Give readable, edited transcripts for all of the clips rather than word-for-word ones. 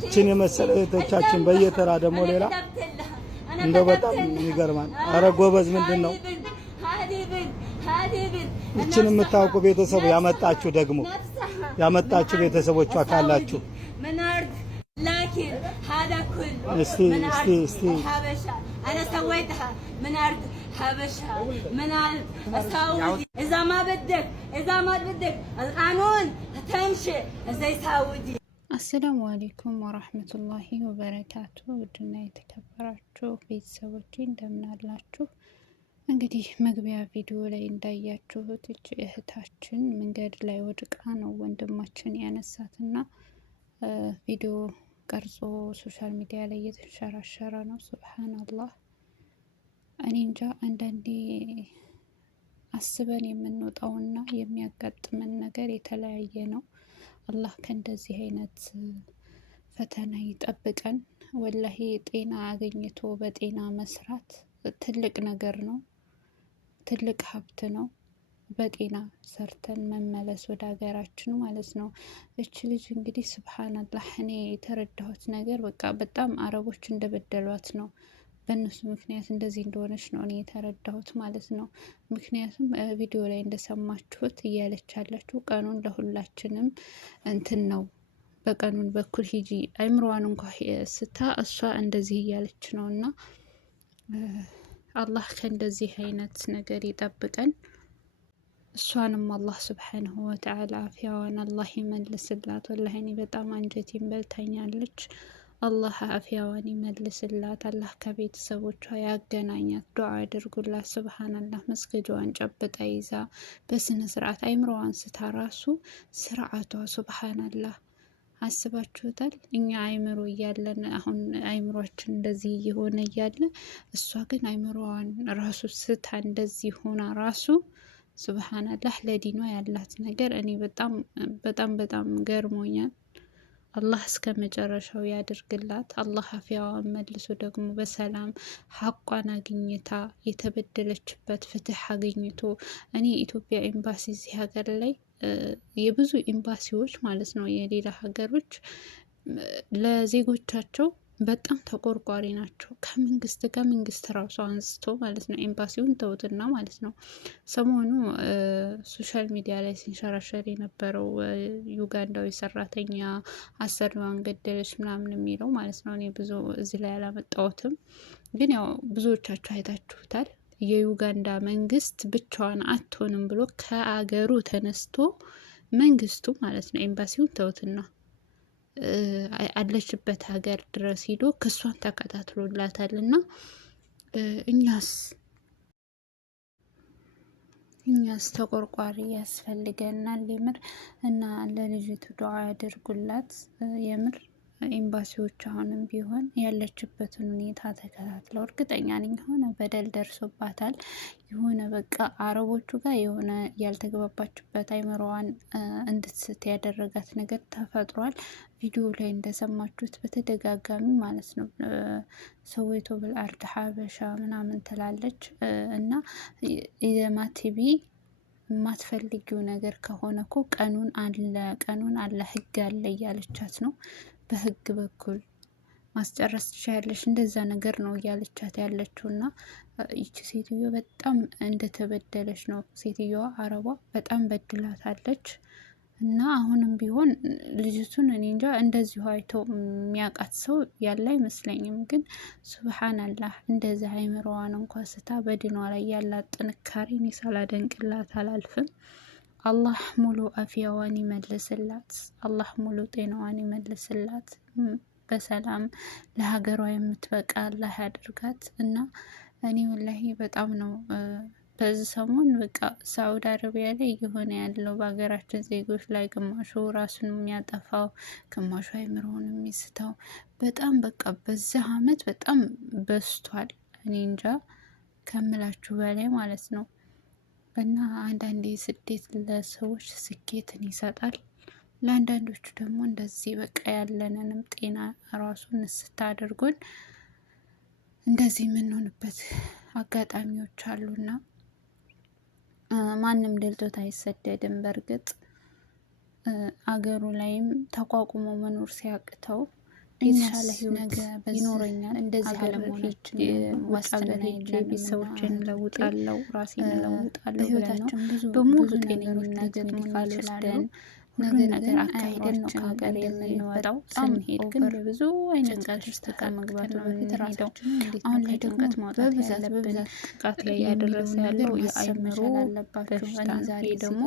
እችን የመሰለ እህቶቻችን በየተራ ደግሞ ሌላ እንደው በጣም ይገርማል። አረ ጎበዝ ምንድን ነው እችን የምታውቁ ቤተሰቡ ያመጣችሁ ደግሞ ያመጣችሁ ቤተሰቦቿ ካላችሁ እስቲ أنا سويتها من أرض حبشة من السعودي إذا ما بدك القانون تمشي زي سعودي. السلام عليكم ورحمة الله وبركاته. ودنا የተከበራችሁ ቤተሰቦቼ እንደምን አላችሁ? እንግዲህ መግቢያ ቪዲዮ ላይ እንዳያችሁት እቺ እህታችን መንገድ ላይ ወድቃ ነው ወንድማችን ያነሳትና ቪዲዮ ቀርጾ ሶሻል ሚዲያ ላይ እየተንሸራሸረ ነው። ሱብሃንአላህ እኔ እንጃ አንዳንዴ አስበን የምንወጣውና የሚያጋጥመን ነገር የተለያየ ነው። አላህ ከእንደዚህ አይነት ፈተና ይጠብቀን። ወላሂ ጤና አገኝቶ በጤና መስራት ትልቅ ነገር ነው፣ ትልቅ ሀብት ነው። በጤና ሰርተን መመለስ ወደ ሀገራችን ማለት ነው። እች ልጅ እንግዲህ ሱብሃንአላህ እኔ የተረዳሁት ነገር በቃ በጣም አረቦች እንደበደሏት ነው። በእነሱ ምክንያት እንደዚህ እንደሆነች ነው እኔ የተረዳሁት ማለት ነው። ምክንያቱም ቪዲዮ ላይ እንደሰማችሁት እያለች ያለችው ቀኑን ለሁላችንም እንትን ነው፣ በቀኑን በኩል ሂጂ አይምሮዋን እንኳ ስታ እሷ እንደዚህ እያለች ነው። እና አላህ ከእንደዚህ አይነት ነገር ይጠብቀን። እሷንም አላህ ስብሓንሁ ወተዓላ አፍያዋን አላህ ይመልስላት። ወላሂ እኔ በጣም አንጀቴን በልታኛለች። አላህ አፍያዋን ይመልስላት። አላህ ከቤተሰቦቿ ያገናኛት። ዱዓ አድርጉላት። ስብሓንላህ መስገጃዋን ጨብጣ ይዛ በስነ ስርዓት አይምሮዋን ስታ ራሱ ስርዓቷ ሱብሃንአላህ አስባችሁታል? እኛ አይምሮ እያለን አሁን አይምሮችን እንደዚህ እየሆነ እያለ እሷ ግን አይምሮዋን ራሱ ስታ እንደዚህ ሆና ራሱ ሱብሃንአላህ ለዲኗ ያላት ነገር እኔ በጣም ገርሞኛል። አላህ እስከ መጨረሻው ያድርግላት። አላህ አፍያዋን መልሶ ደግሞ በሰላም ሀቋን አግኝታ የተበደለችበት ፍትህ አግኝቶ እኔ ኢትዮጵያ ኤምባሲ እዚህ ሀገር ላይ የብዙ ኤምባሲዎች ማለት ነው የሌላ ሀገሮች ለዜጎቻቸው በጣም ተቆርቋሪ ናቸው። ከመንግስት ጋር መንግስት ራሱ አንስቶ ማለት ነው ኤምባሲውን ተውትና ማለት ነው። ሰሞኑ ሶሻል ሚዲያ ላይ ሲንሸራሸር የነበረው ዩጋንዳዊ ሰራተኛ አሰሪዋን ገደለች ምናምን የሚለው ማለት ነው። እኔ ብዙ እዚህ ላይ አላመጣሁትም፣ ግን ያው ብዙዎቻችሁ አይታችሁታል። የዩጋንዳ መንግስት ብቻዋን አትሆንም ብሎ ከአገሩ ተነስቶ መንግስቱ ማለት ነው ኤምባሲውን ተውትና አለችበት ሀገር ድረስ ሂዶ ክሷን ተከታትሎላታል። እና እኛስ ተቆርቋሪ ያስፈልገናል የምር። እና ለልጅቱ ዱዓ ያድርጉላት የምር። ኤምባሲዎች አሁንም ቢሆን ያለችበትን ሁኔታ ተከታትለው እርግጠኛ ነኝ የሆነ በደል ደርሶባታል። የሆነ በቃ አረቦቹ ጋር የሆነ ያልተግባባችበት አይምሮዋን እንድትስት ያደረጋት ነገር ተፈጥሯል። ቪዲዮ ላይ እንደሰማችሁት በተደጋጋሚ ማለት ነው ሰውየቶ ብልአርድ ሀበሻ ምናምን ትላለች። እና ኢዘማ ቲቪ የማትፈልጊው ነገር ከሆነ እኮ ቀኑን አለ ህግ አለ እያለቻት ነው። በህግ በኩል ማስጨረስ ትችያለሽ እንደዛ ነገር ነው እያለቻት ያለችው። እና ይቺ ሴትዮ በጣም እንደተበደለች ነው። ሴትዮዋ አረቧ በጣም በድላታለች። እና አሁንም ቢሆን ልጅቱን እኔ እንጃ እንደዚሁ አይተው የሚያውቃት ሰው ያለ አይመስለኝም። ግን ሱብሃንአላህ እንደዚህ አይምሮዋን እንኳ ስታ በድኗ ላይ ያላት ጥንካሬ እኔ ሳላደንቅላት አላልፍም። አላህ ሙሉ አፍያዋን ይመልስላት። አላህ ሙሉ ጤናዋን ይመልስላት። በሰላም ለሀገሯ የምትበቃ አላህ ያድርጋት። እና እኔ ወላሂ በጣም ነው በዚህ ሰሞን በቃ ሳውዲ አረቢያ ላይ እየሆነ ያለው በሀገራችን ዜጎች ላይ ግማሹ ራሱን የሚያጠፋው፣ ግማሹ አይምሮውን የሚስተው በጣም በቃ በዚህ አመት በጣም በስቷል። እኔ እንጃ ከምላችሁ በላይ ማለት ነው። እና አንዳንዴ ስደት ለሰዎች ስኬትን ይሰጣል፣ ለአንዳንዶቹ ደግሞ እንደዚህ በቃ ያለንንም ጤና ራሱን ስታደርጉን እንደዚህ የምንሆንበት አጋጣሚዎች አሉና ማንም ደልቶት አይሰደድም። በእርግጥ አገሩ ላይም ተቋቁሞ መኖር ሲያቅተው የተሻለ ህይወት ይኖረኛል፣ እንደዚህ አለመሆናችን ዋስትና ሄጄ ቤተሰቦችን እለውጣለሁ፣ ራሴን እለውጣለሁ ብለን ነው በሙሉ ጤነኝነት ሜዲካል ወስደን ሁሉን ነገር አካሄደን ነው ከሀገር የምንወጣው። ስንሄድ ግን በብዙ አይነት ጭንቀት ውስጥ ከመግባት ነው የምንሄደው። አሁን ላይ ደግሞ በብዛት ጥቃት ላይ ያደረሰ ያለው የአእምሮ በሽታ ነው። ይሄ ደግሞ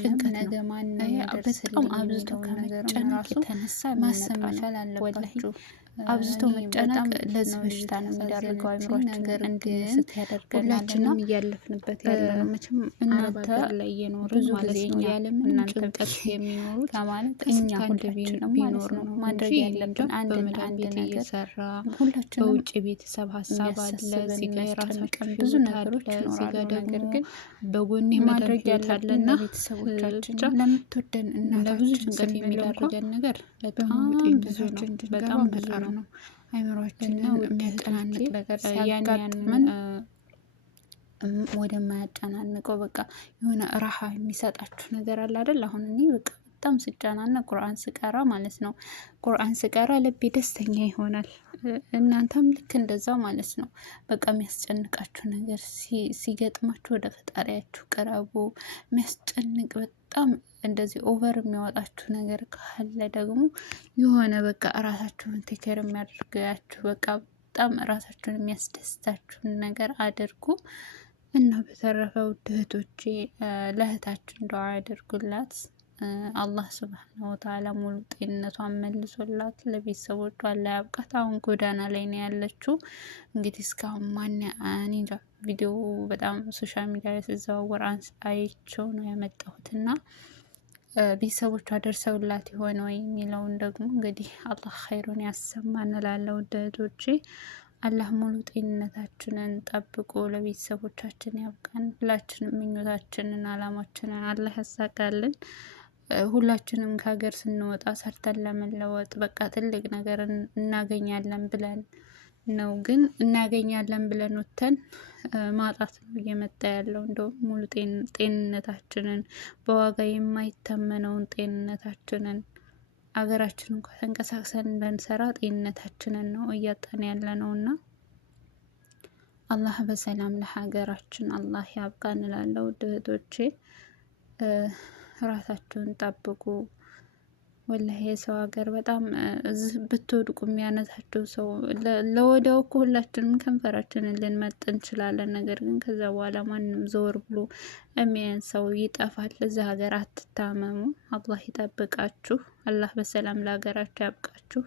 ጭንቀት ነው። በጣም አብዝቶ ከመጨነቅ የተነሳ ማሰብ መቻል አለባችሁ። አብዝቶ መጨነቅ ለዚህ በሽታ ነው የሚዳርገው። አእምሯችን እንድንስት ያደርገናል። ሁላችንም እያለፍንበት ያለ ነው። መቼም እናንተ ላይ የኖርን ማለት ነው ያለምንም ጭንቀት የሚኖሩት ማለት እኛ ሁላችንም ቢኖር ነው ማድረግ ያለብን አንድ ነገር እየሰራ ሁላችንም በውጭ ቤተሰብ ሀሳብ አለ፣ እዚህ ጋር የራሳችን ብዙ ነገሮች ይኖራሉ። ነገር ግን በጎን ማድረግ ያለና ቤተሰቦቻችን ለምትወደን እናታችን ለብዙ ጭንቀት የሚዳርገን ነገር በጣም ብዙ ነው። በጣም ብዙ ነው። አይምሮአችንን የሚያጨናንቅ ነገር ሲያጋጥመን ወደማያጨናንቀው በቃ የሆነ ራሃ የሚሰጣችሁ ነገር አለ አይደል? አሁን እኔ በቃ በጣም ስጨናነቅ ቁርአን ስቀራ ማለት ነው። ቁርአን ስቀራ ልቤ ደስተኛ ይሆናል። እናንተም ልክ እንደዛው ማለት ነው። በቃ የሚያስጨንቃችሁ ነገር ሲገጥማችሁ ወደ ፈጣሪያችሁ ቅረቡ። የሚያስጨንቅ በጣም እንደዚህ ኦቨር የሚያወጣችሁ ነገር ካለ ደግሞ የሆነ በቃ ራሳችሁን ቴከር የሚያደርጋችሁ በቃ በጣም ራሳችሁን የሚያስደስታችሁን ነገር አድርጉ እና በተረፈ ውድ እህቶቼ ለእህታችን ዱዓ ያደርጉላት። አላህ ሱብሃነሁ ወተዓላ ሙሉ ጤንነቷን መልሶላት ለቤተሰቦቿ አላህ ያብቃት። አሁን ጎዳና ላይ ነው ያለችው። እንግዲህ እስካሁን እንጃ ቪዲዮ በጣም ሶሻል ሚዲያ ላይ ሲዘዋወር አይቼው ነው ያመጣሁትና ቤተሰቦቿ ደርሰውላት የሆነ ወይ የሚለውን ደግሞ እንግዲህ አላህ ኸይሩን ያሰማን እላለሁ። ውድ እህቶቼ አላህ ሙሉ ጤንነታችንን ጠብቆ ለቤተሰቦቻችን ያብቃን። ሁላችንም ምኞታችንን አላማችንን አላህ ያሳካልን። ሁላችንም ከሀገር ስንወጣ ሰርተን ለመለወጥ በቃ ትልቅ ነገር እናገኛለን ብለን ነው። ግን እናገኛለን ብለን ወጥተን ማጣት ነው እየመጣ ያለው። እንደው ሙሉ ጤንነታችንን በዋጋ የማይተመነውን ጤንነታችንን አገራችን እንኳ ተንቀሳቅሰን እንዳንሰራ ጤንነታችንን ነው እያጣን ያለ ነው እና አላህ በሰላም ለሀገራችን አላህ ያብቃን እላለሁ። ውድ እህቶቼ ራሳችሁን ጠብቁ። ወላሂ የሰው ሀገር በጣም ብትወድቁ የሚያነሳቸው ሰው ለወዲያው እኮ ሁላችንም ከንፈራችንን ልንመጥ እንችላለን። ነገር ግን ከዛ በኋላ ማንም ዘወር ብሎ የሚያን ሰው ይጠፋል። እዛ ሀገር አትታመሙ። አላህ ይጠብቃችሁ። አላህ በሰላም ለሀገራችሁ ያብቃችሁ።